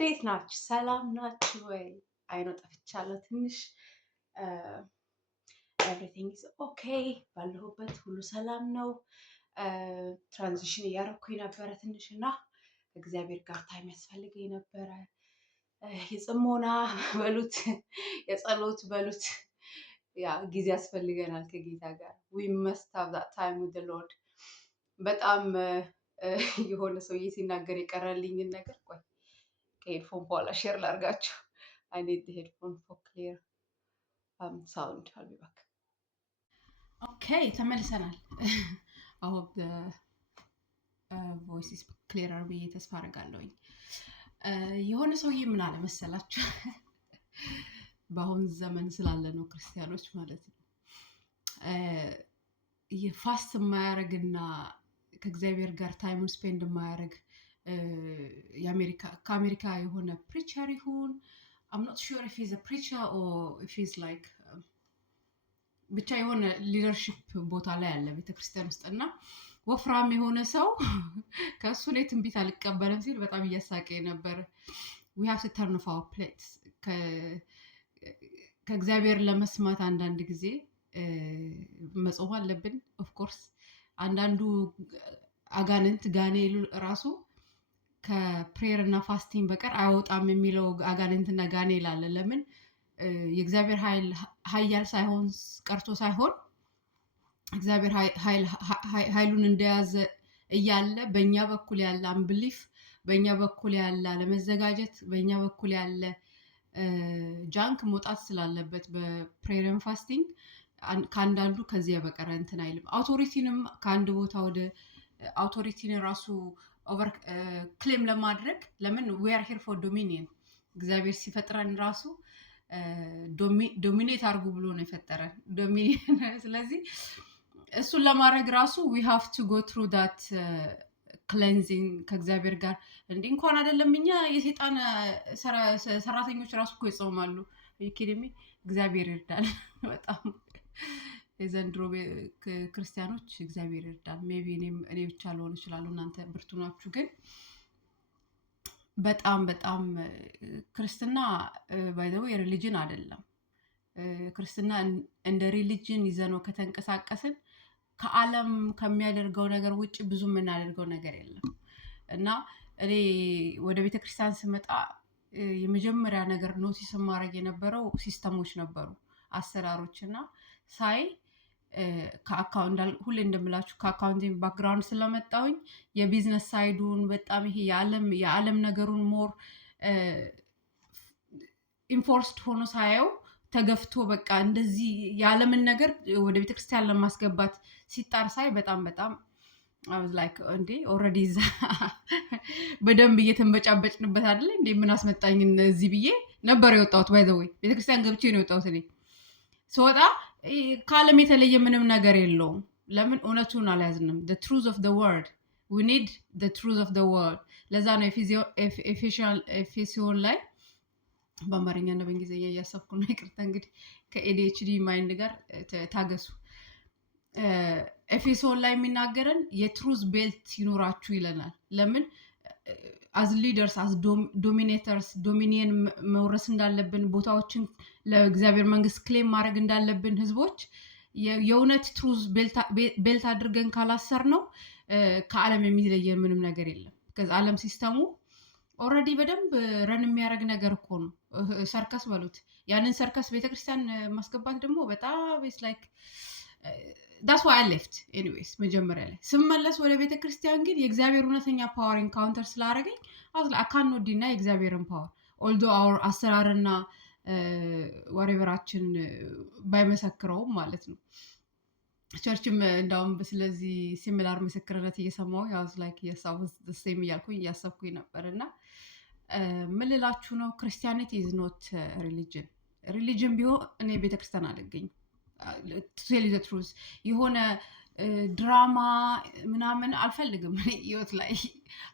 እንዴት ናችሁ? ሰላም ናችሁ ወይ? አይ ነው ጠፍቻለሁ ትንሽ። ኤቭሪቲንግ ኢዝ ኦኬ። ባለሁበት ሁሉ ሰላም ነው። ትራንዚሽን እያደረኩኝ ነበረ ትንሽ እና ከእግዚአብሔር ጋር ታይም ያስፈልገኝ ነበረ። የጽሞና በሉት የጸሎት በሉት ያ ጊዜ ያስፈልገናል ከጌታ ጋር። ዊ መስት ሃቭ ዛት ታይም ዊዝ ዘ ሎርድ። በጣም የሆነ ሰውዬ ሲናገር የቀረልኝን ነገር ቆይ ከሄድፎን በኋላ ሼር ላድርጋችሁ። አይ ኒድ ዘ ሄድፎን ፎር ክሊር ሳውንድ። አል ቢ ባክ። ኦኬ ተመልሰናል። አይ ሆፕ ዘ ቮይስ ኢዝ ክሊረር ብዬ ተስፋ አደርጋለሁኝ። የሆነ ሰውዬ ምን አለ መሰላችሁ? በአሁን ዘመን ስላለ ነው ክርስቲያኖች ማለት ነው። ፋስት የማያደርግና ከእግዚአብሔር ጋር ታይሙን ስፔንድ የማያደርግ ከአሜሪካ የሆነ ፕሪቸር ይሁን I'm not sure if he's a preacher or if he's like ብቻ የሆነ ሊደርሺፕ ቦታ ላይ ያለ ቤተክርስቲያን ውስጥ እና ወፍራም የሆነ ሰው ከእሱ ላይ ትንቢት አልቀበልም ሲል በጣም እያሳቀኝ ነበር። we have to turn off our plates። ከእግዚአብሔር ለመስማት አንዳንድ ጊዜ መጾም አለብን። ኦፍኮርስ አንዳንዱ አጋንንት ጋኔሉ ራሱ ከፕሬየር እና ፋስቲንግ በቀር አይወጣም የሚለው አጋንንትና ጋኔል አለ። ለምን? የእግዚአብሔር ኃያል ሳይሆን ቀርቶ ሳይሆን እግዚአብሔር ኃይሉን እንደያዘ እያለ በእኛ በኩል ያለ አንብሊፍ፣ በእኛ በኩል ያለ አለመዘጋጀት፣ በእኛ በኩል ያለ ጃንክ መውጣት ስላለበት በፕሬየር ፋስቲንግ ከአንዳንዱ ከዚህ በቀረ እንትን አይልም። አውቶሪቲንም ከአንድ ቦታ ወደ አውቶሪቲን ራሱ ኦቨር ክሌም ለማድረግ ለምን we are here for dominion። እግዚአብሔር ሲፈጥረን ራሱ ዶሚኔት አድርጉ ብሎ ነው የፈጠረን ዶሚኒየን። ስለዚህ እሱን ለማድረግ ራሱ we have to go through that cleansing ከእግዚአብሔር ጋር። እንኳን አይደለም እኛ የሰይጣን ሰራተኞች ራሱ እኮ ይጾማሉ። ይኬደሚ እግዚአብሔር ይርዳል። በጣም የዘንድሮ ክርስቲያኖች እግዚአብሔር ይርዳል። ሜቢ እኔ ብቻ ልሆን እችላለሁ፣ እናንተ ብርቱ ናችሁ። ግን በጣም በጣም ክርስትና ባይ ዘ ዌይ ሪሊጅን አይደለም። ክርስትና እንደ ሪሊጅን ይዘነው ከተንቀሳቀስን ከዓለም ከሚያደርገው ነገር ውጭ ብዙ የምናደርገው ነገር የለም እና እኔ ወደ ቤተክርስቲያን ስመጣ የመጀመሪያ ነገር ኖቲስ ማድረግ የነበረው ሲስተሞች ነበሩ፣ አሰራሮች እና ሳይ ሁሌ እንደምላችሁ ከአካውንቲንግ ባክግራውንድ ስለመጣሁኝ የቢዝነስ ሳይዱን በጣም ይሄ የዓለም ነገሩን ሞር ኢንፎርስድ ሆኖ ሳየው ተገፍቶ በቃ እንደዚህ የዓለምን ነገር ወደ ቤተክርስቲያን ለማስገባት ሲጣር ሳይ በጣም በጣም I was like እንዴ ኦልሬዲ እዛ በደንብ እየተንበጫበጭንበት አይደል እንዴ ምን አስመጣኝ እዚህ ብዬ ነበር የወጣሁት። ባይ ዘ ዌይ ቤተክርስቲያን ገብቼ ነው የወጣሁት። እኔ ስወጣ ከዓለም የተለየ ምንም ነገር የለውም። ለምን? እውነቱን አልያዝንም። the truth of the word we need the truth of the word። ለዛ ነው ኤፌሶን ላይ በአማርኛ እና በእንግሊዝኛ እያሰብኩ ነው፣ ይቅርታ እንግዲህ ከኤዲኤችዲ ማይንድ ጋር ታገሱ። ኤፌሶን ላይ የሚናገረን የትሩዝ ቤልት ይኖራችሁ ይለናል። ለምን? አዝ ሊደርስ አዝ ዶሚኔተርስ ዶሚኒየን መውረስ እንዳለብን፣ ቦታዎችን ለእግዚአብሔር መንግስት ክሌም ማድረግ እንዳለብን ህዝቦች የእውነት ትሩዝ ቤልት አድርገን ካላሰር ነው ከዓለም የሚለየን ምንም ነገር የለም። ከዚ ዓለም ሲስተሙ ኦልሬዲ በደንብ ረን የሚያደርግ ነገር እኮ ነው። ሰርከስ በሉት። ያንን ሰርከስ ቤተክርስቲያን ማስገባት ደግሞ በጣም ኢትስ ላይክ that's why I left anyways። መጀመሪያ ላይ ስመለስ ወደ ቤተክርስቲያን ግን የእግዚአብሔር እውነተኛ ፓወር ኢንካውንተር ስላደረገኝ I cannot deny የእግዚአብሔርን ፓወር although our አሰራርና ወሬቨራችን ባይመሰክረውም ማለት ነው። ቸርችም እንዳውም ስለዚህ ሲሚላር ምስክርነት እየሰማሁ I was like yes I was the same እያልኩኝ እያሰብኩኝ ነበርና ምን ልላችሁ ነው? ክርስቲያኒቲ is not religion። ሪሊጅን ቢሆን እኔ ቤተክርስቲያን አልገኝም። to tell you the truth የሆነ ድራማ ምናምን አልፈልግም። ህይወት ላይ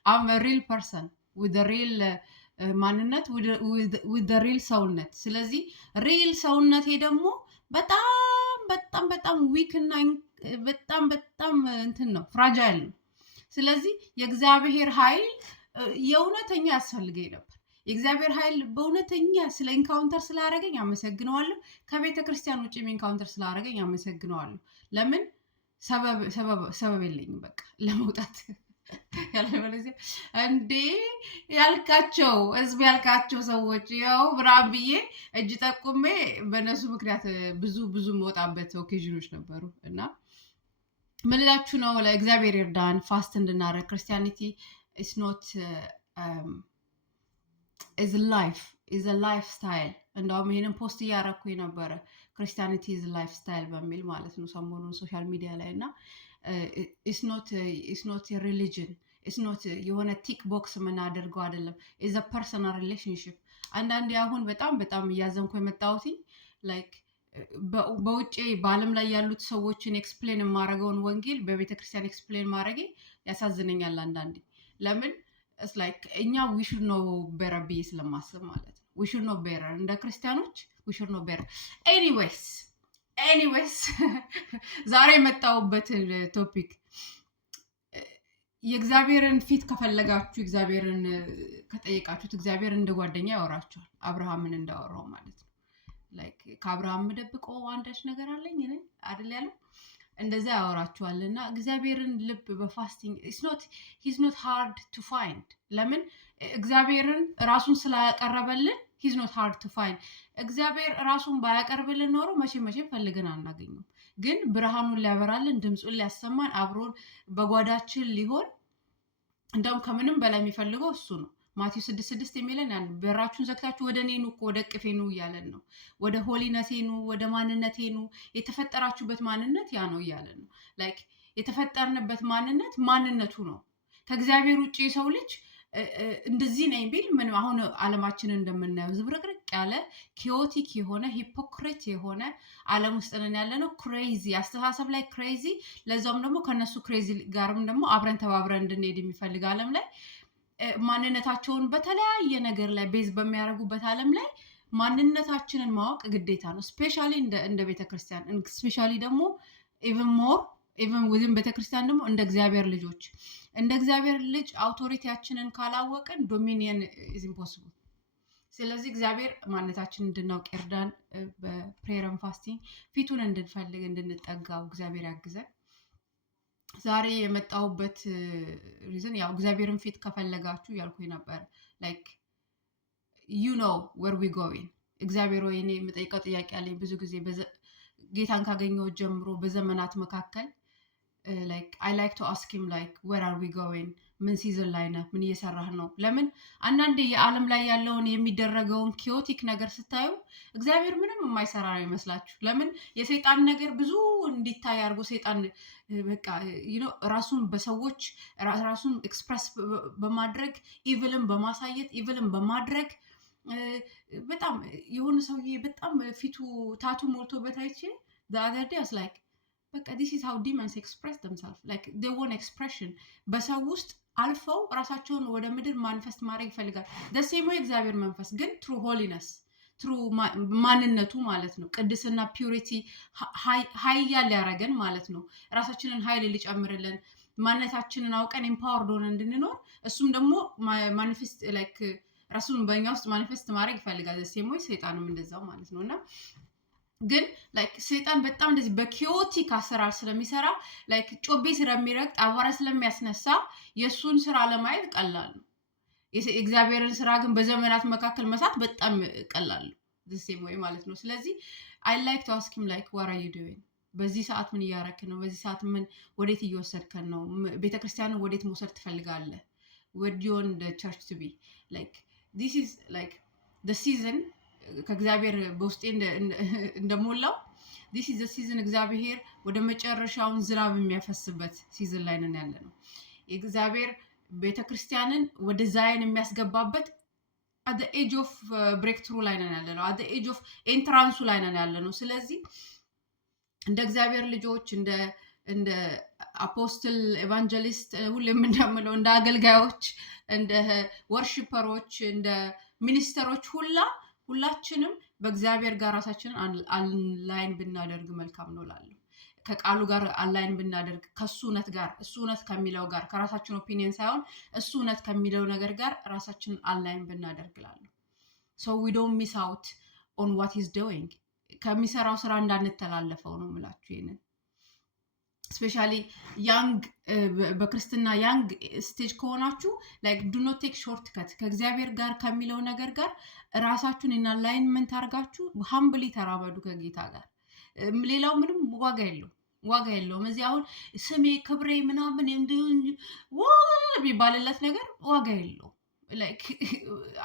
I'm a real person with the real ማንነት with the real ሰውነት። ስለዚህ ሪል ሰውነቴ ደግሞ በጣም በጣም በጣም ዊክ እና በጣም በጣም እንትን ነው፣ ፍራጃይል ነው። ስለዚህ የእግዚአብሔር ኃይል የእውነተኛ ያስፈልገኝ ነበር። የእግዚአብሔር ኃይል በእውነተኛ ስለ ኢንካውንተር ስላደረገኝ አመሰግነዋለሁ። ከቤተ ክርስቲያን ውጭ ኢንካውንተር ስላደረገኝ አመሰግነዋለሁ። ለምን ሰበብ የለኝም በቃ ለመውጣት ያለበለዚያ እንዴ ያልካቸው ህዝብ ያልካቸው ሰዎች ያው ብራም ብዬ እጅ ጠቁሜ በእነሱ ምክንያት ብዙ መውጣበት ኦኬዥኖች ነበሩ እና ምን እላችሁ ነው? ለእግዚአብሔር ይርዳን ፋስት እንድናደርግ። ክርስቲያኒቲ ኢስ ኖት ኢዝ ላይፍ ስታይል። እንደውም ይሄንን ፖስት እያረኩ ነበረ ክርስቲያኒቲ ኢዝ ላይፍ ስታይል በሚል ማለት ነው ሰሞኑን ሶሻል ሚዲያ ላይ እና ኢስ ኖት ሪሊጅን ኢስ ኖት የሆነ ቲክ ቦክስ የምናደርገው አይደለም። ኢዝ አ ፐርሰናል ሪሌሽንሽፕ። አንዳንዴ አሁን በጣም እያዘንኩ የመጣሁት ላይክ በውጭ በዓለም ላይ ያሉት ሰዎችን ኤክስፕሌን የማደርገውን ወንጌል በቤተክርስቲያን ኤክስፕሌን ማድረጌ ያሳዝነኛል አንዳንዴ። ለምን ላይክ እኛ ዊ ሹድ ኖ ቤረር ብዬ ስለማስብ ማለት ነው። ዊ ሹድ ኖ ቤረር እንደ ክርስቲያኖች ዊ ሹድ ኖ ቤረር። ኤኒዌይስ ዛሬ የመጣሁበት ቶፒክ የእግዚአብሔርን ፊት ከፈለጋችሁ እግዚአብሔርን ከጠየቃችሁት እግዚአብሔር እንደ ጓደኛ ያወራችኋል። አብርሃምን እንዳወራው ማለት ነው። ላይክ ከአብርሃም ደብቆ አንዳች ነገር አለኝ እኔ አይደል ያለው እንደዛ ያወራችኋል። እና እግዚአብሔርን ልብ በፋስቲንግ ሂዝ ኖት ሃርድ ቱ ፋይንድ። ለምን እግዚአብሔርን ራሱን ስላቀረበልን ሂዝ ኖት ሃርድ ቱ ፋይንድ። እግዚአብሔር ራሱን ባያቀርብልን ኖሮ መቼም ፈልገን አናገኘም። ግን ብርሃኑን ሊያበራልን ድምፁን ሊያሰማን አብሮን በጓዳችን ሊሆን እንደውም ከምንም በላይ የሚፈልገው እሱ ነው። ማቴዎስ 6:6 የሚለን ያን በራችሁን ዘግታችሁ ወደ እኔ ኑ ወደ እቅፌ ኑ እያለን ነው። ወደ ሆሊነቴ ኑ፣ ወደ ማንነቴ ኑ። የተፈጠራችሁበት ማንነት ያ ነው እያለን ነው። ላይክ የተፈጠርንበት ማንነቱ ነው። ከእግዚአብሔር ውጭ የሰው ልጅ እንደዚህ ነኝ ቢል ምን አሁን ዓለማችንን እንደምናየው ዝብርቅርቅ ያለ ኪዮቲክ የሆነ ሂፖክሪት የሆነ ዓለም ውስጥ ነን ያለ ነው። ክሬዚ አስተሳሰብ ላይ ክሬዚ፣ ለዛውም ደግሞ ከነሱ ክሬዚ ጋርም ደግሞ አብረን ተባብረን እንድንሄድ የሚፈልግ ዓለም ላይ ማንነታቸውን በተለያየ ነገር ላይ ቤዝ በሚያደርጉበት ዓለም ላይ ማንነታችንን ማወቅ ግዴታ ነው። ስፔሻሊ እንደ ቤተክርስቲያን፣ ስፔሻሊ ደግሞ ኢቨን ውዝን ቤተክርስቲያን ደግሞ እንደ እግዚአብሔር ልጆች እንደ እግዚአብሔር ልጅ አውቶሪቲያችንን ካላወቅን ዶሚኒየን ኢዝ ኢምፖሲብል። ስለዚህ እግዚአብሔር ማንነታችንን እንድናውቅ ይርዳን። በፕሬየር ፋስቲንግ ፊቱን እንድንፈልግ እንድንጠጋው እግዚአብሔር ያግዘን። ዛሬ የመጣሁበት ሪዝን ያው እግዚአብሔርን ፊት ከፈለጋችሁ ያልኩኝ ነበር። ላይክ ዩ ኖ ዌር ዊ ጎዊንግ። እግዚአብሔር ወይ እኔ የምጠይቀው ጥያቄ አለኝ ብዙ ጊዜ ጌታን ካገኘው ጀምሮ በዘመናት መካከል like I like to ask him like where are we going? ምን ሲዝን ላይ ነህ? ምን እየሰራህ ነው? ለምን አንዳንዴ የዓለም ላይ ያለውን የሚደረገውን ኪዮቲክ ነገር ስታዩ እግዚአብሔር ምንም የማይሰራ ነው ይመስላችሁ። ለምን የሰይጣን ነገር ብዙ እንዲታይ አድርጎ ሰይጣን በቃ ራሱን በሰዎች ራሱን ኤክስፕረስ በማድረግ ኢቭልን በማሳየት ኢቭልን በማድረግ በጣም የሆነ ሰውዬ በጣም ፊቱ ታቱ ሞልቶበት አይቼ the other day I was like በቃ this is how demons express themselves like they want expression በሰው ውስጥ አልፈው ራሳቸውን ወደ ምድር ማኒፌስት ማድረግ ይፈልጋል። the same way እግዚአብሔር መንፈስ ግን through holiness through ማንነቱ ማለት ነው ቅድስና purity ኃያል ያደረገን ማለት ነው። ራሳችንን ኃይል ሊጨምርልን ማንነታችንን አውቀን empowered ሆነን እንድንኖር እሱም ደግሞ ማኒፌስት like ራሱን በእኛ ውስጥ ማኒፌስት ማድረግ ይፈልጋል። the same way ሰይጣንም እንደዛው ማለት ነውና ግን ላይክ ሰይጣን በጣም እንደዚህ በኪዮቲክ አሰራር ስለሚሰራ ላይክ ጮቤ ስለሚረግጥ አቧራ ስለሚያስነሳ የሱን ስራ ለማየት ቀላል ነው። የእግዚአብሔርን ስራ ግን በዘመናት መካከል መስራት በጣም ቀላል ነው። the same way ማለት ነው። ስለዚህ I like to ask him like what are you doing? በዚህ ሰዓት ምን እያረክ ነው? በዚህ ሰዓት ምን ወዴት እየወሰድከን ነው? ቤተክርስቲያንን ወዴት መውሰድ ትፈልጋለህ? where do you want the church to be? like this is like the season ከእግዚአብሔር በውስጤ እንደሞላው this is the season እግዚአብሔር ወደ መጨረሻውን ዝናብ የሚያፈስበት ሲዝን ላይ ነን ያለ ነው። እግዚአብሔር ቤተክርስቲያንን ወደ ዛይን የሚያስገባበት at the age of breakthrough ላይ ነን ያለ ነው። at the age of entrance ላይ ነን ያለ ነው። ስለዚህ እንደ እግዚአብሔር ልጆች እንደ አፖስትል ኤቫንጀሊስት ሁሌም እንደምለው እንደ አገልጋዮች እንደ ወርሺፐሮች እንደ ሚኒስተሮች ሁላችንም በእግዚአብሔር ጋር ራሳችንን አንላይን ብናደርግ መልካም ነው ላለው ከቃሉ ጋር አላይን ብናደርግ ከሱ እውነት ጋር እሱ እውነት ከሚለው ጋር ከራሳችን ኦፒኒየን ሳይሆን እሱ እውነት ከሚለው ነገር ጋር ራሳችንን አላይን ብናደርግላለሁ so we don't miss out on what he's doing ከሚሰራው ስራ እንዳንተላለፈው ነው የምላችሁ ይሄንን especially young በክርስትና young stage ከሆናችሁ like do not take shortcut ከእግዚአብሔር ጋር ከሚለው ነገር ጋር ራሳችሁን in alignment አድርጋችሁ humbly ተራመዱ ከጌታ ጋር ሌላው ምንም ዋጋ የለውም እዚህ አሁን ስሜ ክብሬ ምናምን ቢባልለት ነገር ዋጋ የለውም like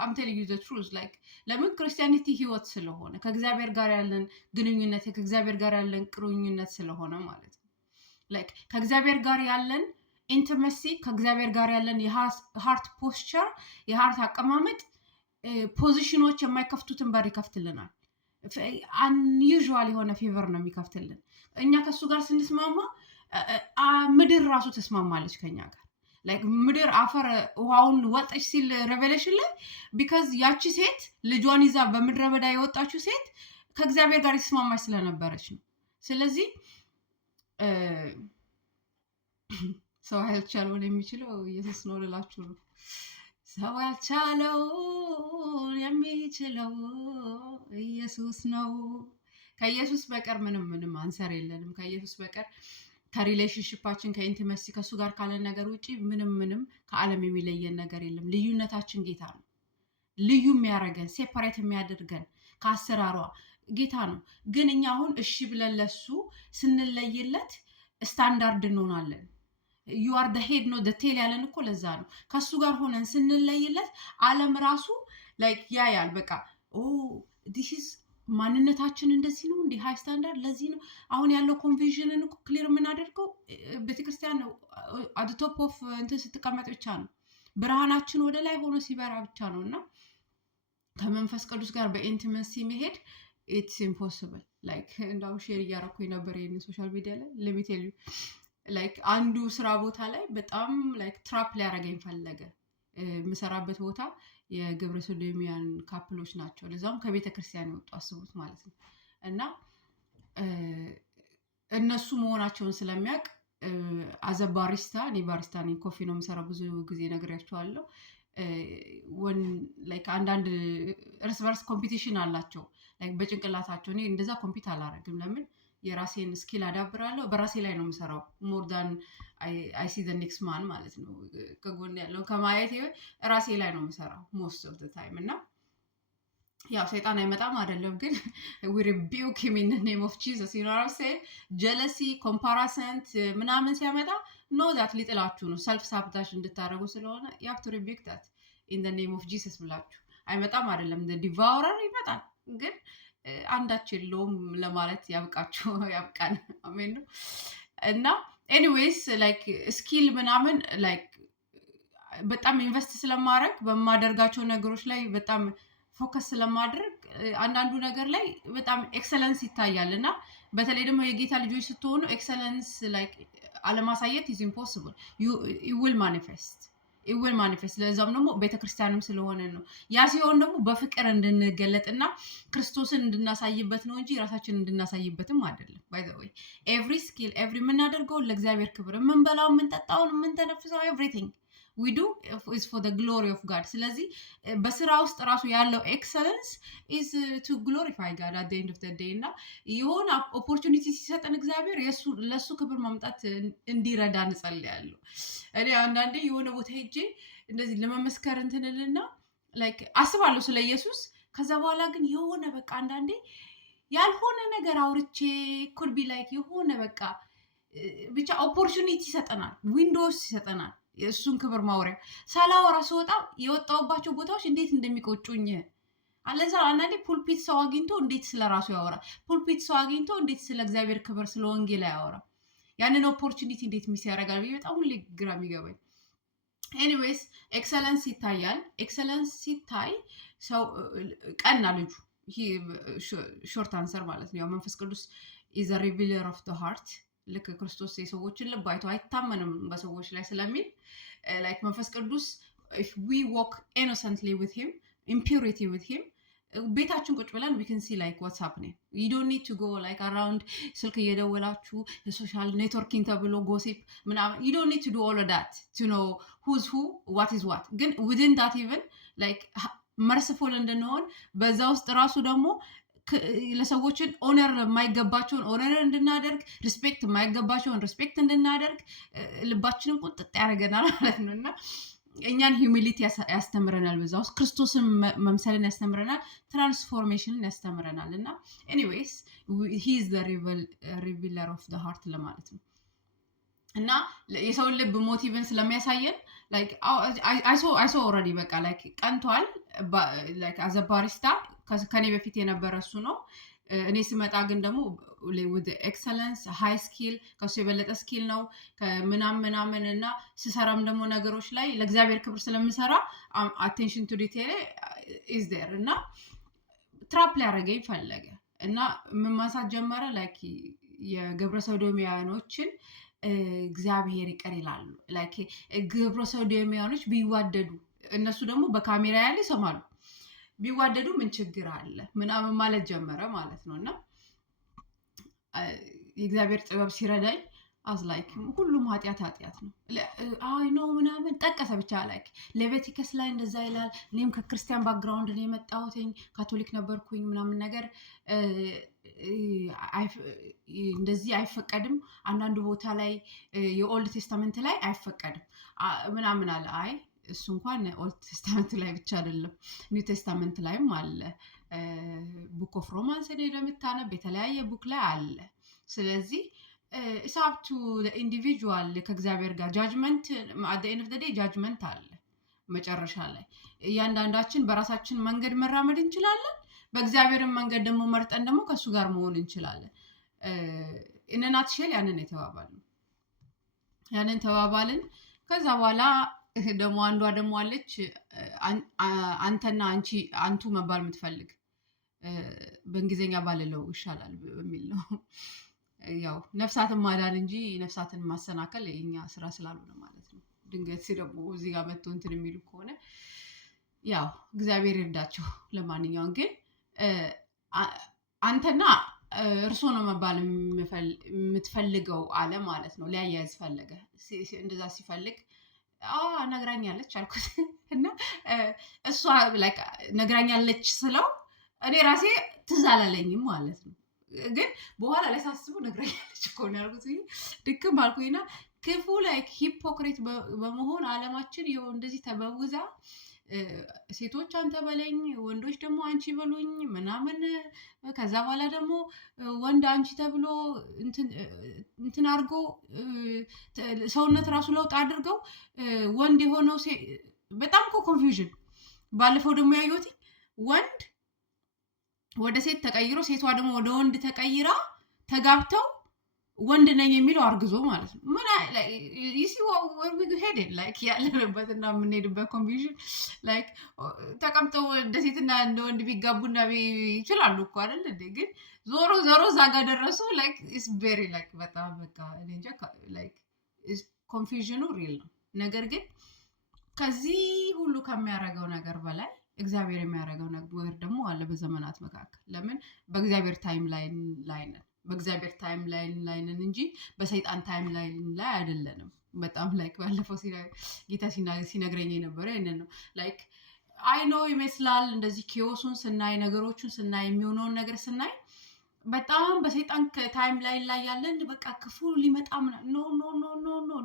I'm telling you the truth like ለምን ክርስቲያኒቲ ህይወት ስለሆነ ከእግዚአብሔር ጋር ያለን ግንኙነት ከእግዚአብሔር ጋር ያለን ቁርኝነት ስለሆነ ማለት ነው like ከእግዚአብሔር ጋር ያለን ኢንቲመሲ ከእግዚአብሔር ጋር ያለን የሃርት ፖስቸር የሃርት አቀማመጥ ፖዚሽኖች የማይከፍቱትን በር ይከፍትልናል unusual የሆነ ፌቨር ነው የሚከፍትልን እኛ ከሱ ጋር ስንስማማ ምድር ራሱ ተስማማለች ከኛ ጋር like ምድር አፈር ውሃውን ወጣች ሲል ሬቨሌሽን ላይ because ያቺ ሴት ልጇን ይዛ በምድረ በዳ የወጣችው ሴት ከእግዚአብሔር ጋር ይስማማች ስለነበረች ነው ስለዚህ ሰው ያልቻለውን የሚችለው ኢየሱስ ነው ልላችሁ ነው ሰው ያልቻለውን የሚችለው ኢየሱስ ነው ከኢየሱስ በቀር ምንም አንሰር የለንም ከኢየሱስ በቀር ከሪሌሽንሺፓችን ከኢንቲመሲ ከሱ ጋር ካለን ነገር ውጪ ምንም ከዓለም የሚለየን ነገር የለም ልዩነታችን ጌታ ነው ልዩ የሚያደርገን ሴፓሬት የሚያደርገን ከአሰራሯ ጌታ ነው ግን እኛ አሁን እሺ ብለን ለሱ ስንለይለት ስታንዳርድ እንሆናለን you are the head not the tail ያለን እኮ ለዛ ነው ከሱ ጋር ሆነን ስንለይለት ዓለም ራሱ like ያያል በቃ this is ማንነታችን እንደዚህ ነው እንዴ ሃይ ስታንዳርድ ለዚህ ነው አሁን ያለው ኮንቪዥንን እኮ ክሊር የምናደርገው ቤተክርስቲያን ነው at the top of እንትን ስትቀመጥ ብቻ ነው ብርሃናችን ወደ ላይ ሆኖ ሲበራ ብቻ ነውና ከመንፈስ ቅዱስ ጋር በኢንቲመሲ መሄድ it's impossible like እንዳው ሼር እያደረኩኝ ነበር ይሄን ሶሻል ሚዲያ ላይ let me tell you like አንዱ ስራ ቦታ ላይ በጣም like ትራፕ ሊያረጋኝ ፈለገ ምሰራበት ቦታ የግብረ ሰዶሚያን ካፕሎች ናቸው ለዛም ከቤተ ክርስቲያን ይወጡ አስቡት ማለት ነው እና እነሱ መሆናቸውን ስለሚያውቅ አዘባሪስታ ባሪስታ ነኝ ኮፊ ነው የምሰራው ብዙ ጊዜ ነግሬያቸዋለሁ when like አንዳንድ እርስ በርስ ኮምፒቲሽን አላቸው like በጭንቅላታቸው እኔ እንደዛ ኮምፒት አላረግም ለምን የራሴን ስኪል አዳብራለሁ በራሴ ላይ ነው የምሰራው more than I see the next man ማለት ነው ከጎን ያለው ከማየት ራሴ ላይ ነው የምሰራው most of the time እና ያው ሰይጣን አይመጣም አይደለም ግን we rebuke him in the name of Jesus you know what I'm saying jealousy comparison ምናምን ሲያመጣ know that ሊጥላችሁ ነው self sabotage እንድታረጉ ስለሆነ you have to rebuke that in the name of Jesus ብላችሁ አይመጣም አይደለም the devourer ይመጣል ግን አንዳችን የለውም ለማለት ያብቃችሁ ያብቃን አሜን ነው እና anyways like skill ምናምን like በጣም ኢንቨስት ስለማድረግ በማደርጋቸው ነገሮች ላይ በጣም ፎከስ ስለማድረግ አንዳንዱ ነገር ላይ በጣም ኤክሰለንስ ይታያልና በተለይ ደግሞ የጌታ ልጆች ስትሆኑ ኤክሰለንስ like አለማሳየት is impossible you will manifest ለዛም ደግሞ ቤተክርስቲያንም ስለሆነ ነው ያ ሲሆን ደግሞ በፍቅር እንድንገለጥና ክርስቶስን እንድናሳይበት ነው እንጂ ራሳችንን እንድናሳይበትም አይደለም by the way every ምናደርገው ለእግዚአብሔር ክብር ምንበላው ምንጠጣው ምንተነፍሰው everything we do is for the glory of God ስለዚህ በስራ ውስጥ ራሱ ያለው excellence is to glorify God at the end of the day እና የሆነ opportunity ሲሰጠን እግዚአብሔር ለሱ ክብር ማምጣት እንዲረዳን ጸልያለሁ እኔ አንዳንዴ የሆነ ቦታ ሄጄ እንደዚህ ለመመስከር እንትንልና like አስባለሁ ስለ ኢየሱስ ከዛ በኋላ ግን የሆነ በቃ አንዳንዴ ያልሆነ ነገር አውርቼ could be like የሆነ በቃ ብቻ opportunity ይሰጠናል windows ይሰጠናል የሱን ክብር ማውሪያ ሳላወራ ስወጣ የወጣውባቸው ቦታዎች እንዴት እንደሚቆጩኝ አለዛ አንዳንዴ ፑልፒት ሰው አግኝቶ እንዴት ስለራሱ ያወራ ፑልፒት ሰው አግኝቶ እንዴት ስለ እግዚአብሔር ክብር ስለ ወንጌል ያወራ ያንን ኦፖርቹኒቲ እንዴት ሚስ ያደርጋል በጣም ሁሌ ግራ የሚገባኝ anyways ኤክሰለንስ ይታያል ኤክሰለንስ ሲታይ ሰው ቀና ልጁ ሾርት አንሰር ማለት ነው ያው መንፈስ ቅዱስ is a revealer of the heart ልክ ክርስቶስ የሰዎችን ልብ አይቶ አይታመንም በሰዎች ላይ ስለሚል like መንፈስ ቅዱስ if we walk innocently with him in purity with him ቤታችን ቁጭ ብለን we can see like what's happening. You don't need to go like around ስልክ እየደወላችሁ ሶሻል ኔትወርኪንግ ተብሎ ጎሲፕ ምናምን you don't need to do all of that to know who's who, what is what. ግን within that even like merciful እንድንሆን በዛ ውስጥ ራሱ ደግሞ ለሰዎችን ኦነር የማይገባቸውን ኦነር እንድናደርግ ሪስፔክት የማይገባቸውን ሪስፔክት እንድናደርግ ልባችንን ቁጥጥ ያደርገናል ማለት ነው እና እኛን ሂዩሚሊቲ ያስተምረናል በዛ ውስጥ ክርስቶስን መምሰልን ያስተምረናል ትራንስፎርሜሽንን ያስተምረናል እና ኤኒዌይስ he is the revealer of the heart ለማለት ነው እና የሰውን ልብ ሞቲቭን ስለሚያሳየን like I saw already በቃ like ቀንቷል like as a barista ከኔ በፊት የነበረ እሱ ነው እኔ ስመጣ ግን ደግሞ with excellence high skill ከሱ የበለጠ ስኪል ነው ምናምን እና ስሰራም ደግሞ ነገሮች ላይ ለእግዚአብሔር ክብር ስለምሰራ attention to detail is there እና ትራፕ ሊያደርገኝ ፈለገ እና ምን ማሳት ጀመረ like የግብረ ሰዶሚያኖችን እግዚአብሔር ይቀር ይላሉ like ግብረ ሰዶሚያኖች ቢዋደዱ እነሱ ደግሞ በካሜራ ያለ ይሰማሉ ቢዋደዱ ምን ችግር አለ ምናምን ማለት ጀመረ ማለት ነውና የእግዚአብሔር ጥበብ ሲረዳኝ as like ሁሉም ኃጢያት ነው አይ ነው ምናምን ጠቀሰ ብቻ like ሌቪቲከስ ላይ እንደዛ ይላል እኔም ከክርስቲያን ባክግራውንድ ነው የመጣሁትኝ ካቶሊክ ነበርኩኝ ምናምን ነገር እንደዚህ አይፈቀድም አንዳንድ ቦታ ላይ የኦልድ ቴስታመንት ላይ አይፈቀድም ምናምን አለ አይ እሱ እንኳን ኦልድ ቴስታመንት ላይ ብቻ አይደለም ኒው ቴስታመንት ላይም አለ ቡክ ኦፍ ሮማንስ ለምታነብ የተለያየ ቡክ ላይ አለ ስለዚህ it's up to the individual ከእግዚአብሔር ጋር judgment at the end of the day judgment አለ መጨረሻ ላይ እያንዳንዳችን በራሳችን መንገድ መራመድ እንችላለን በእግዚአብሔር መንገድ ደግሞ መርጠን ደግሞ ከሱ ጋር መሆን እንችላለን እናትሽል ያንን ተባባልን ከዛ በኋላ ደግሞ አንዷ ደግሞ አለች አንተና አንቱ መባል የምትፈልግ በእንግሊዘኛ ባልለው ይሻላል በሚል ነው ያው ነፍሳትን ማዳን እንጂ ነፍሳትን ማሰናከል የኛ ስራ ስላልሆነ ማለት ነው ድንገት ሲደቡ እዚህ ጋር መጥቶ እንትን የሚሉ ከሆነ ያው እግዚአብሔር ይርዳቸው ለማንኛውም ግን አንተና እርሶ ነው መባል የምትፈልገው አለ ማለት ነው ሊያያዝ ፈለገ እንደዛ ሲፈልግ ነግራኛለች አልኩት እና እሷ like ነግራኛለች ስለው እኔ ራሴ ትዝ አላለኝም ማለት ነው ግን በኋላ ላይ ሳስቡ ነግራኛለች እኮ ነው ያልኩት ድክም አልኩኝና ክፉ like ሂፖክሪት በመሆን ዓለማችን ይኸው እንደዚህ ተበውዛ ሴቶች አንተ በለኝ ወንዶች ደግሞ አንቺ በሉኝ ምናምን ከዛ በኋላ ደግሞ ወንድ አንቺ ተብሎ እንትን አርጎ ሰውነት ራሱ ለውጥ አድርገው ወንድ የሆነው በጣም ኮንፊውዥን ባለፈው ደግሞ ያዩት ወንድ ወደ ሴት ተቀይሮ ሴቷ ደግሞ ወደ ወንድ ተቀይራ ተጋብተው ወንድ ነኝ የሚለው አርግዞ ማለት ነው ምን you see where we headed like ያለበትና የምንሄድበት ኮንፊውዥን like ተቀምጠው እንደ ሴትና እንደ ወንድ ቢጋቡና ይችላሉ እኮ አይደል እንዴ ግን ዞሮ ዛጋ ደረሱ like it's very like በጣም በቃ እንጃ like is confusion real ነው ነገር ግን ከዚህ ሁሉ ከሚያረጋው ነገር በላይ እግዚአብሔር የሚያረጋው ነገር ደግሞ አለ በዘመናት መካከል ለምን በእግዚአብሔር ታይም ላይ ነን በእግዚአብሔር ታይም ላይ ነን እንጂ በሰይጣን ታይም ላይ አይደለንም በጣም ላይክ ባለፈው ጌታ ሲነግረኝ የነበረ ያንን ነው ላይክ አይ ኖ ይመስላል እንደዚህ ኪዮሱን ስናይ ነገሮቹን ስናይ የሚሆነውን ነገር ስናይ በጣም በሰይጣን ታይም ላይ ያለን በቃ ክፉ ሊመጣ ኖ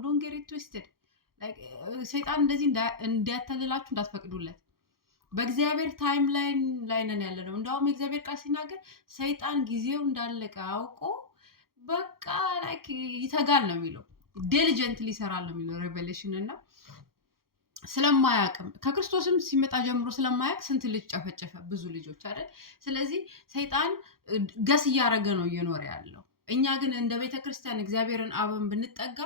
ዶንት ጌት ኢት ትዊስትድ ላይክ ሰይጣን እንደዚህ እንዲያታልላችሁ እንዳትፈቅዱለት በእግዚአብሔር ታይም ላይ ነን ያለነው እንደውም እግዚአብሔር ቃል ሲናገር ሰይጣን ጊዜው እንዳለቀ አውቆ በቃ ላይክ ይተጋል ነው የሚለው ዲሊጀንትሊ ይሰራል ነው የሚለው ሬቨሌሽን እና ስለማያውቅም ከክርስቶስም ሲመጣ ጀምሮ ስለማያውቅ ስንት ልጅ ጨፈጨፈ ብዙ ልጆች አይደል ስለዚህ ሰይጣን ገስ እያደረገ ነው እየኖረ ያለው እኛ ግን እንደ ቤተክርስቲያን እግዚአብሔርን አብን ብንጠጋ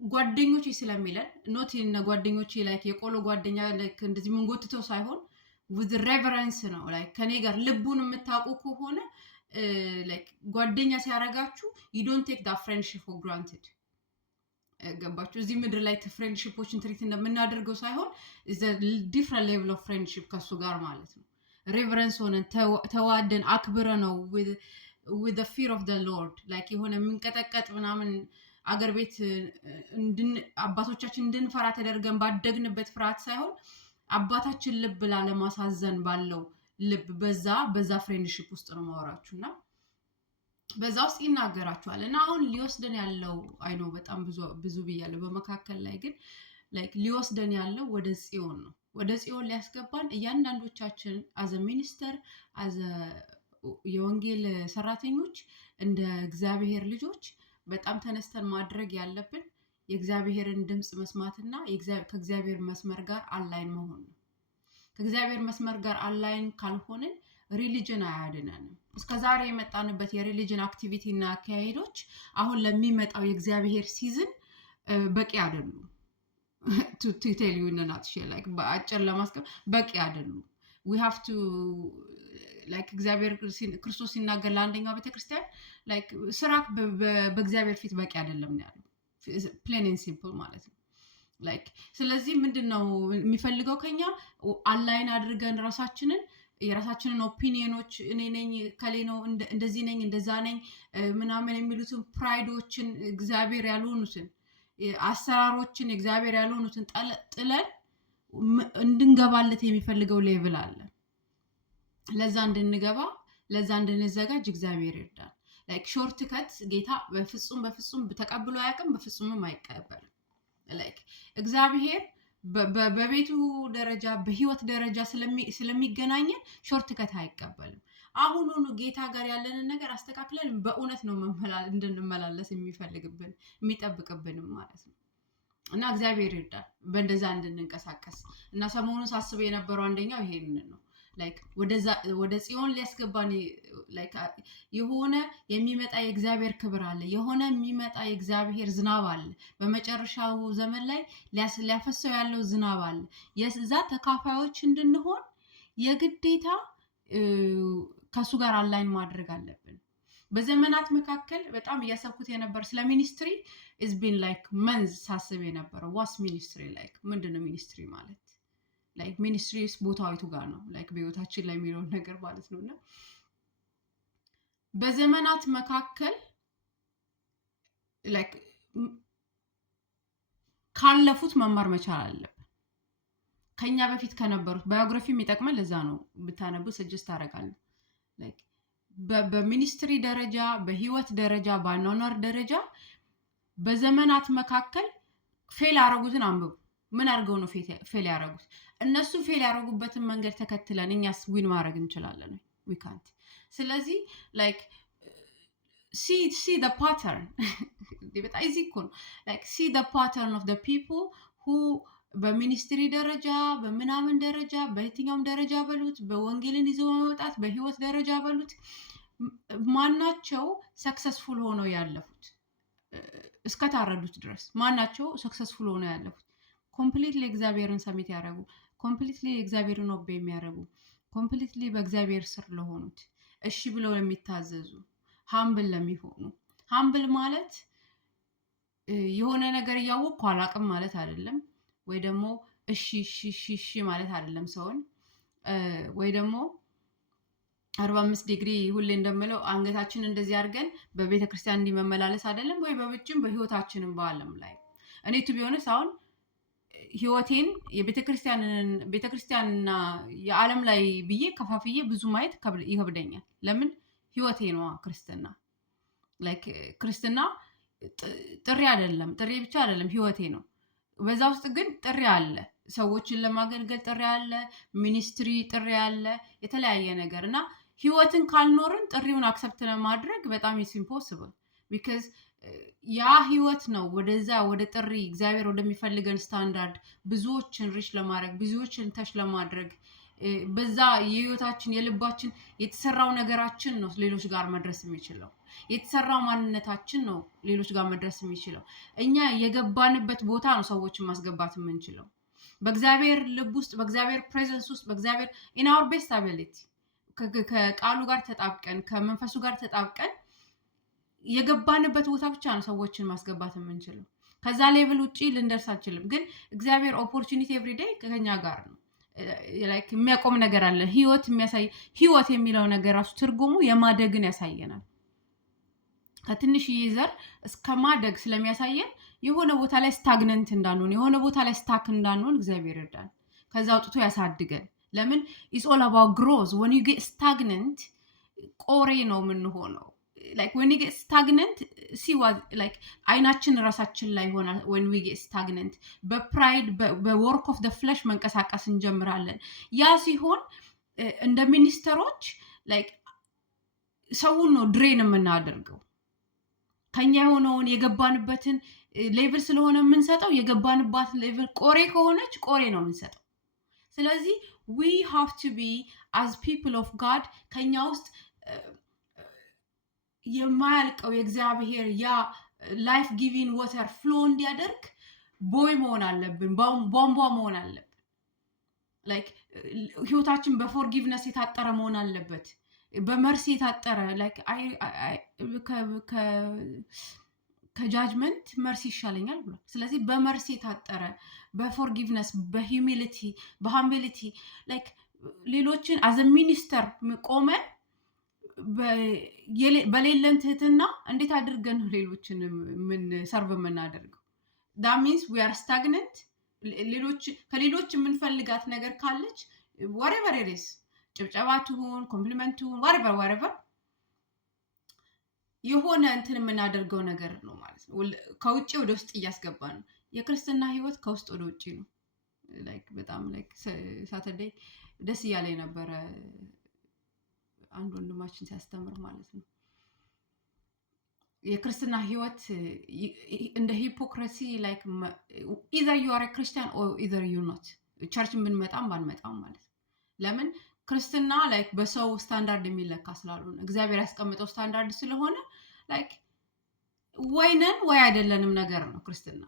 ጓደኞቼ ስለሚለን ኖት እና ጓደኞቼ ላይክ የቆሎ ጓደኛ ላይክ እንደዚህ መንጎትተው ሳይሆን with reverence ነው ላይክ ከኔ ጋር ልቡን የምታውቁ ከሆነ ላይክ ጓደኛ ሲያረጋችሁ you don't take that friendship for granted ገባችሁ እዚህ ምድር ላይ ፍሬንድሺፖችን ትሪት እንደምናደርገው ሳይሆን is a different level of friendship ከሱ ጋር ማለት ነው ሬቨረንስ ሆነን ተዋደን አክብረ ነው with the fear of the Lord like የሆነ የምንቀጠቀጥ ምናምን አገር ቤት አባቶቻችን እንድንፈራ ተደርገን ባደግንበት ፍርሃት ሳይሆን አባታችን ልብ ላለማሳዘን ባለው ልብ በዛ ፍሬንድሺፕ ውስጥ ነው ማወራችሁና በዛ ውስጥ ይናገራችኋል። እና አሁን ሊወስደን ያለው አይኖ በጣም ብዙ ብያለሁ በመካከል ላይ ግን like ሊወስደን ያለው ወደ ጽዮን ነው። ወደ ጽዮን ሊያስገባን እያንዳንዶቻችን as a minister as a የወንጌል ሰራተኞች እንደ እግዚአብሔር ልጆች በጣም ተነስተን ማድረግ ያለብን የእግዚአብሔርን ድምጽ መስማትና ከእግዚአብሔር መስመር ጋር አላይን መሆን ነው። ከእግዚአብሔር መስመር ጋር አላይን ካልሆንን ሪሊጅን አያድነንም። እስከዛሬ የመጣንበት የሪሊጅን አክቲቪቲ እና አካሄዶች አሁን ለሚመጣው የእግዚአብሔር ሲዝን በቂ አይደሉም። to tell you in a nutshell like በአጭር ለማስቀመጥ በቂ አይደሉም። we have to like እግዚአብሔር ክርስቶስ ሲናገር ለአንደኛው ቤተክርስቲያን like ስራ በእግዚአብሔር ፊት በቂ አይደለም ነው ያለው። plain and simple ማለት ነው። like ስለዚህ ምንድነው የሚፈልገው ከኛ አላይን አድርገን ራሳችንን የራሳችንን ኦፒኒየኖች እኔ ነኝ ከሌ ነው እንደዚህ ነኝ እንደዛ ነኝ ምናምን የሚሉትን ፕራይዶችን እግዚአብሔር ያልሆኑትን አሰራሮችን እግዚአብሔር ያልሆኑትን ጥለን እንድንገባለት የሚፈልገው ሌቭል አለ። ለዛ እንድንገባ ለዛ እንድንዘጋጅ እግዚአብሔር ይርዳል። like ሾርት ከት ጌታ በፍጹም ተቀብሎ አያውቅም፣ በፍጹምም አይቀበልም። like እግዚአብሔር በቤቱ ደረጃ በህይወት ደረጃ ስለሚገናኘን ሾርት ከት አይቀበልም። አሁኑኑ ጌታ ጋር ያለንን ነገር አስተካክለን በእውነት ነው እንድንመላለስ የሚፈልግብን የሚጠብቅብንም ማለት ነው። እና እግዚአብሔር ይርዳል በእንደዛ እንድንንቀሳቀስ። እና ሰሞኑን ሳስብ የነበረው አንደኛው ይሄንን ነው። like ወደ ጽዮን ሊያስገባን like የሆነ የሚመጣ የእግዚአብሔር ክብር አለ፣ የሆነ የሚመጣ የእግዚአብሔር ዝናብ አለ፣ በመጨረሻው ዘመን ላይ ሊያፈሰው ያለው ዝናብ አለ። የዛ ተካፋዮች እንድንሆን የግዴታ ከሱ ጋር አላይን ማድረግ አለብን። በዘመናት መካከል በጣም እያሰብኩት የነበር ስለ ሚኒስትሪ is been like መንዝ ሳስብ የነበረው ዋስ ሚኒስትሪ like ምንድነው ሚኒስትሪ ማለት like ሚኒስትሪስ ቦታዊቱ ጋር ነው like በህይወታችን ላይ የሚለው ነገር ማለት ነውና በዘመናት መካከል like ካለፉት መማር መቻል አለብን። ከኛ በፊት ከነበሩት ባዮግራፊ የሚጠቅመን ለዛ ነው ብታነቡ ሰጀስት አደርጋለሁ። like በሚኒስትሪ ደረጃ በህይወት ደረጃ በአኗኗር ደረጃ በዘመናት መካከል ፌል ያደረጉትን አንብቡ። ምን አድርገው ነው ፌል ያደረጉት? እነሱ ፌል ያደረጉበትን መንገድ ተከትለን እኛስ ዊን ማድረግ እንችላለን? we can't። ስለዚህ like see the pattern በጣም easy እኮ ነው like see the pattern of the people who በሚኒስትሪ ደረጃ በምናምን ደረጃ በየትኛውም ደረጃ በሉት በወንጌልን ይዘው መውጣት በህይወት ደረጃ በሉት ማናቸው ሰክሰስፉል ሆነው ያለፉት እስከታረዱት ድረስ ማናቸው ሰክሰስፉል ሆነው ያለፉት ኮምፕሊትሊ እግዚአብሔርን ሰሚት ያደረጉ ኮምፕሊትሊ እግዚአብሔርን ኦቤ የሚያደርጉ ኮምፕሊትሊ በእግዚአብሔር ስር ለሆኑት እሺ ብለው የሚታዘዙ ሃምብል ለሚሆኑ ሃምብል ማለት የሆነ ነገር ያወቅኩ አላቅም ማለት አይደለም ወይ ደግሞ እሺ ማለት አይደለም ሰውን ወይ ደግሞ 45 ዲግሪ ሁሌ እንደምለው አንገታችን እንደዚህ አድርገን በቤተክርስቲያን እንዲመመላለስ አይደለም ወይ በብጭም በህይወታችንም በአለም ላይ እኔ ቱ ቢሆንስ አሁን ህይወቴን ቤተክርስቲያንና የዓለም ላይ ብዬ ከፋፍዬ ብዙ ማየት ይከብደኛል። ለምን ህይወቴ ነው ክርስትና like ክርስትና ጥሪ አይደለም፣ ጥሪ ብቻ አይደለም ህይወቴ ነው። በዛ ውስጥ ግን ጥሪ አለ፣ ሰዎችን ለማገልገል ጥሪ አለ፣ ሚኒስትሪ ጥሪ አለ፣ የተለያየ ነገርና ህይወትን ካልኖርን ጥሪውን አክሰፕት ለማድረግ በጣም ኢምፖሲብል because ያ ህይወት ነው ወደዛ ወደ ጥሪ እግዚአብሔር ወደሚፈልገን ስታንዳርድ ብዙዎችን ሪች ለማድረግ ብዙዎችን ተሽ ለማድረግ በዛ የህይወታችን የልባችን የተሰራው ነገራችን ነው ሌሎች ጋር መድረስ የሚችለው። የተሰራው ማንነታችን ነው ሌሎች ጋር መድረስ የሚችለው። እኛ የገባንበት ቦታ ነው ሰዎችን ማስገባት የምንችለው። በእግዚአብሔር ልብ ውስጥ በእግዚአብሔር ፕሬዘንስ ውስጥ በእግዚአብሔር in our best ability ከቃሉ ጋር ተጣብቀን ከመንፈሱ ጋር ተጣብቀን የገባንበት ቦታ ብቻ ነው ሰዎችን ማስገባት የምንችለው። ከዛ ሌቭል ውጪ ልንደርስ አንችልም። ግን እግዚአብሔር ኦፖርቹኒቲ ኤቭሪ ዴይ ከኛ ጋር ነው። ላይክ የሚያቆም ነገር አለ። ህይወት የሚያሳይ ህይወት የሚለው ነገር ራሱ ትርጉሙ የማደግን ያሳየናል። ከትንሽዬ ዘር እስከ ማደግ ስለሚያሳየን የሆነ ቦታ ላይ ስታግነንት እንዳንሆን፣ የሆነ ቦታ ላይ ስታክ እንዳንሆን እግዚአብሔር ይርዳል። ከዛ አውጥቶ ያሳድገን። ለምን ኢትስ ኦል አባውት ግሮዝ። when you get stagnant ቆሬ ነው የምንሆነው። like when you get stagnant see what like አይናችን ራሳችን ላይ ይሆናል። when we get stagnant በፕራይድ በwork of the flesh መንቀሳቀስ እንጀምራለን። ያ ሲሆን እንደ ሚኒስተሮች like ሰውን ነው ድሬን የምናደርገው። ከኛ የሆነውን የገባንበትን ሌቭል ስለሆነ የምንሰጠው የገባንባት ሌቭል ቆሬ ከሆነች ቆሬ ነው የምንሰጠው። ስለዚህ we have to be as people of God ከኛ ውስጥ የማያልቀው የእግዚአብሔር ያ ላይፍ ጊቪንግ ዋተር ፍሎ እንዲያደርግ ቦይ መሆን አለብን፣ ቧንቧ መሆን አለብን። ላይክ ህይወታችን በፎርጊቭነስ የታጠረ መሆን አለበት፣ በመርሲ የታጠረ ላይክ ከጃጅመንት መርሲ ይሻለኛል ብሎ ስለዚህ በመርሲ የታጠረ በፎርጊቭነስ በሂዩሚሊቲ በሃምቢሊቲ ላይክ ሌሎችን አዘ ሚኒስተር ቆመን በሌለን ትህትና እንዴት አድርገን ነው ሌሎችን ምን ሰርቭ የምናደርገው? that means we are stagnant። ከሌሎች የምንፈልጋት ነገር ካለች whatever it is ጭብጨባ ትሁን ኮምፕሊመንት ትሁን whatever የሆነ እንትን የምናደርገው ነገር ነው ማለት ነው። ከውጭ ወደ ውስጥ እያስገባ ነው። የክርስትና ህይወት ከውስጥ ወደ ውጭ ነው። ላይክ በጣም ላይክ ሳተርዴይ ደስ እያለ የነበረ አንድ ወንድማችን ሲያስተምር ማለት ነው። የክርስትና ህይወት እንደ ሂፖክራሲ ላይክ either you are a Christian or either you're not ቸርችን ብንመጣም ባንመጣም ማለት ነው። ለምን ክርስትና ላይክ በሰው ስታንዳርድ የሚለካ ስላልሆነ እግዚአብሔር ያስቀምጠው ስታንዳርድ ስለሆነ ላይክ ወይ ነን ወይ አይደለንም ነገር ነው ክርስትና።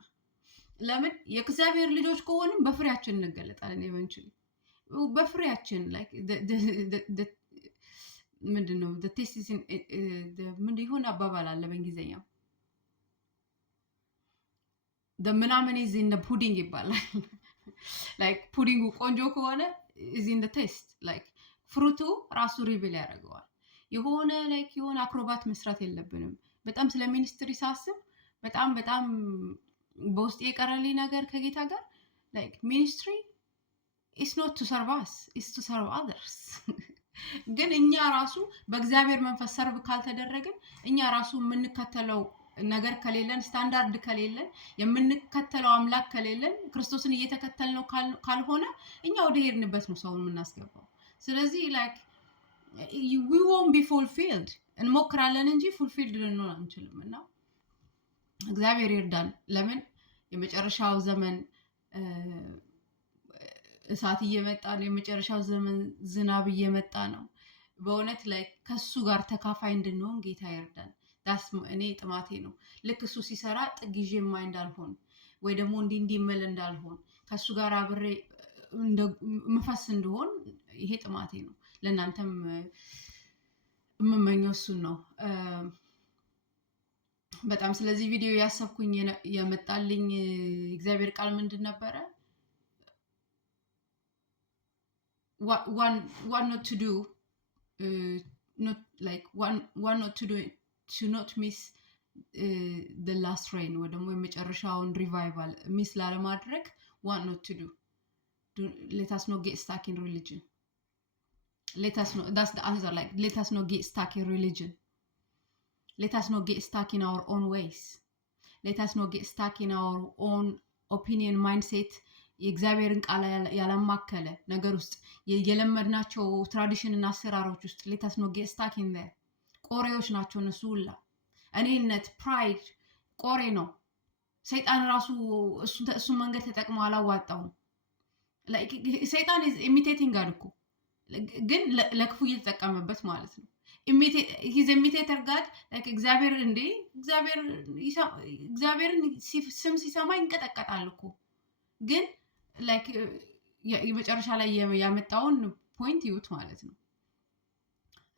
ለምን የእግዚአብሔር ልጆች ከሆንም በፍሬያችን እንገለጣለን። ኢቨንቹሊ በፍሬያችን ላይክ ምንድነው the taste is in ምን ይሆን አባባል አለ በእንግሊዘኛው the ምናምን is in the pudding ይባላል። ላይክ ፑዲንጉ ቆንጆ ከሆነ is in the taste like ፍሩቱ ራሱ ሪቪል ያደርገዋል። የሆነ ላይክ የሆነ አክሮባት መስራት የለብንም። በጣም ስለ ሚኒስትሪ ሳስብ በጣም በውስጥ የቀረልኝ ነገር ከጌታ ጋር ላይክ ሚኒስትሪ is not to serve us, is to serve others። ግን እኛ ራሱ በእግዚአብሔር መንፈስ ሰርቭ ካልተደረግን እኛ ራሱ የምንከተለው ነገር ከሌለን ስታንዳርድ ከሌለን የምንከተለው አምላክ ከሌለን ክርስቶስን እየተከተልነው ካልሆነ እኛ ወደ ሄድንበት ነው ሰውን የምናስገባው። ስለዚህ like we won't be fulfilled እንሞክራለን እንጂ fulfilled ልንሆን አንችልም። እና እግዚአብሔር ይርዳን። ለምን የመጨረሻው ዘመን እሳት እየመጣ ነው። የመጨረሻው ዘመን ዝናብ እየመጣ ነው። በእውነት ላይ ከሱ ጋር ተካፋይ እንድንሆን ጌታ ይርዳን። እኔ ጥማቴ ነው። ልክ እሱ ሲሰራ ጥግ ይዤ የማይ እንዳልሆን ወይ ደግሞ እንዲመል እንዳልሆን ከሱ ጋር አብሬ መፈስ እንደሆን ይሄ ጥማቴ ነው። ለእናንተም የምመኘው እሱን ነው። በጣም ስለዚህ ቪዲዮ ያሰብኩኝ የመጣልኝ እግዚአብሔር ቃል ምንድን ነበረ? what not to do, not like one not to do it, to not miss the last rain ወይ ደግሞ የመጨረሻውን ሪቫይቫል ሚስ ላለማድረግ what not to do. Let us not get stuck in religion. Let us not, that's the answer, like let us not get stuck in religion. Let us not get stuck in our own ways. Let us not get stuck in our own opinion mindset. የእግዚአብሔርን ቃል ያላማከለ ነገር ውስጥ የለመድናቸው ትራዲሽን እና አሰራሮች ውስጥ let us not get stuck in there. ቆሬዎች ናቸው እነሱ ሁላ። እኔነት ፕራይድ ቆሬ ነው። ሰይጣን ራሱ እሱን መንገድ ተጠቅሞ አላዋጣውም። ሰይጣን is imitating God እኮ ግን ለክፉ እየተጠቀመበት ማለት ነው። he's imitator God like እግዚአብሔርን ስም ሲሰማ ይንቀጠቀጣል እኮ ግን like የመጨረሻ ላይ ያመጣውን ፖይንት ይውት ማለት ነው።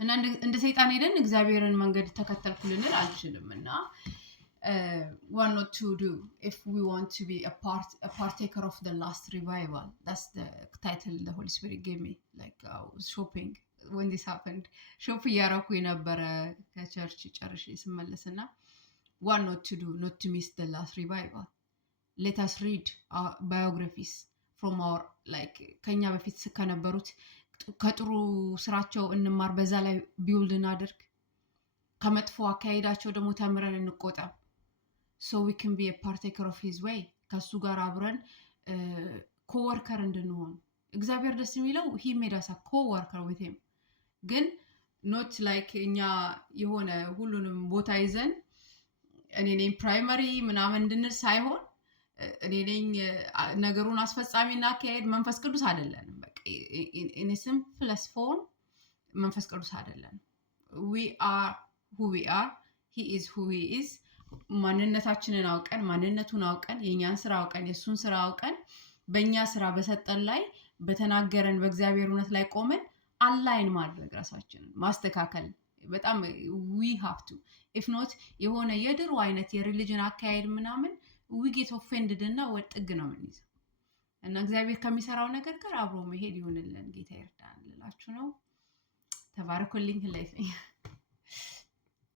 እና እንደ ሰይጣን ሄደን እግዚአብሔርን መንገድ ተከተልኩ ልንል አልችልም። እና what not to do if we want to be a partaker of the last revival. That's the title the Holy Spirit gave me. Like I was shopping when this happened. Shop እያረኩኝ ነበረ ከቸርች ጨርሼ ስመለስና what not to do, not to miss the last revival. Let us read our biographies from our like ከኛ በፊት ከነበሩት ከጥሩ ስራቸው እንማር፣ በዛ ላይ ቢውልድ እናድርግ፣ ከመጥፎ አካሄዳቸው ደግሞ ተምረን እንቆጠብ። So we can be a partaker of his way. ከሱ ጋር አብረን co-worker እንድንሆን እግዚአብሔር ደስ የሚለው he made us a co-worker with him። ግን not like እኛ የሆነ ሁሉንም ቦታ ይዘን እኔ ነኝ ፕራይመሪ ምናምን እንድንል ሳይሆን እኔ ነኝ ነገሩን አስፈጻሚና አካሄድ መንፈስ ቅዱስ አይደለንም። በቃ in a simplest form መንፈስ ቅዱስ አይደለንም። We are who we are, he is who he is። ማንነታችንን አውቀን ማንነቱን አውቀን የኛን ስራ አውቀን የሱን ስራ አውቀን በእኛ ስራ በሰጠን ላይ በተናገረን በእግዚአብሔር እውነት ላይ ቆመን አላይን ማድረግ ራሳችንን ማስተካከል በጣም we have to if not የሆነ የድሮ አይነት የሪሊጅን አካሄድ ምናምን we get offended እና ወጥግ ነው የምንይዘው እና እግዚአብሔር ከሚሰራው ነገር ጋር አብሮ መሄድ ይሁንልን። ጌታ ይርዳን ልላችሁ ነው። ተባረኩልኝ።